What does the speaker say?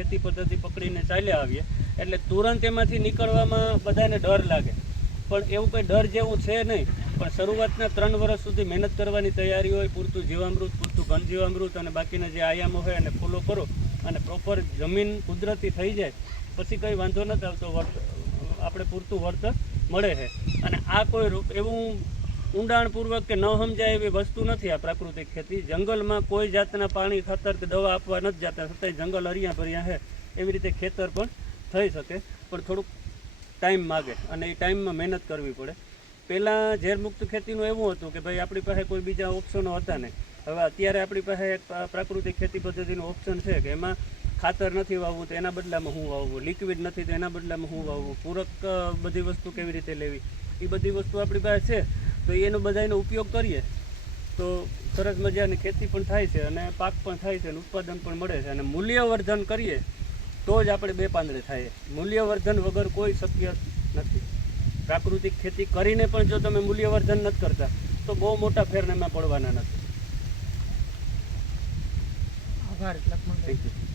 ખેતી પદ્ધતિ પકડીને ચાલ્યા આવીએ. એટલે તુરંત એમાંથી નીકળવામાં બધાને ડર લાગે. પણ એવું કંઈ ડર જેવું છે નહીં. પણ શરૂઆતના ત્રણ વર્ષ સુધી મહેનત કરવાની તૈયારી હોય, પૂરતું જીવામૃત, પૂરતું ઘન જીવામૃત અને બાકીના જે આયામો હોય એને ફોલો કરો અને પ્રોપર જમીન કુદરતી થઈ જાય. પછી કંઈ વાંધો નથી આવતો વર્ત આપણે પૂરતું વળતર મળે છે. અને આ કોઈ એવું ઊંડાણપૂર્વક કે ન સમજાય એવી વસ્તુ નથી આ પ્રાકૃતિક ખેતી. જંગલમાં કોઈ જાતના પાણી ખાતર કે દવા આપવા નથી જતા, છતાંય જંગલ હરિયા ભર્યા છે એવી રીતે ખેતર પણ થઈ શકે, પણ થોડુંક ટાઈમ માગે અને એ ટાઈમમાં મહેનત કરવી પડે. પહેલાં ઝેરમુક્ત ખેતીનું એવું હતું કે ભાઈ આપણી પાસે કોઈ બીજા ઓપ્શનો હતા નહીં. હવે અત્યારે આપણી પાસે એક પ્રાકૃતિક ખેતી પદ્ધતિનું ઓપ્શન છે કે એમાં ખાતર નથી વાવવું તો એના બદલામાં હું વાવવું, લિક્વિડ નથી તો એના બદલામાં હું વાવવું, પૂરક બધી વસ્તુ કેવી રીતે લેવી, એ બધી વસ્તુ આપણી પાસે છે. તો એનો બધાનો ઉપયોગ કરીએ. તો સરસ મજાની ખેતી પણ થાય છે અને પાક પણ થાય છે અને ઉત્પાદન પણ મળે છે અને મૂલ્યવર્ધન કરીએ તો જ આપણે બે પાંદડે થાય. મૂલ્યવર્ધન વગર કોઈ શક્ય નથી. પ્રાકૃતિક ખેતી કરીને પણ જો તમે મૂલ્યવર્ધન નથી કરતા તો બહુ મોટા ફેરને એમાં પડવાના નથી. આભાર થેન્ક યુ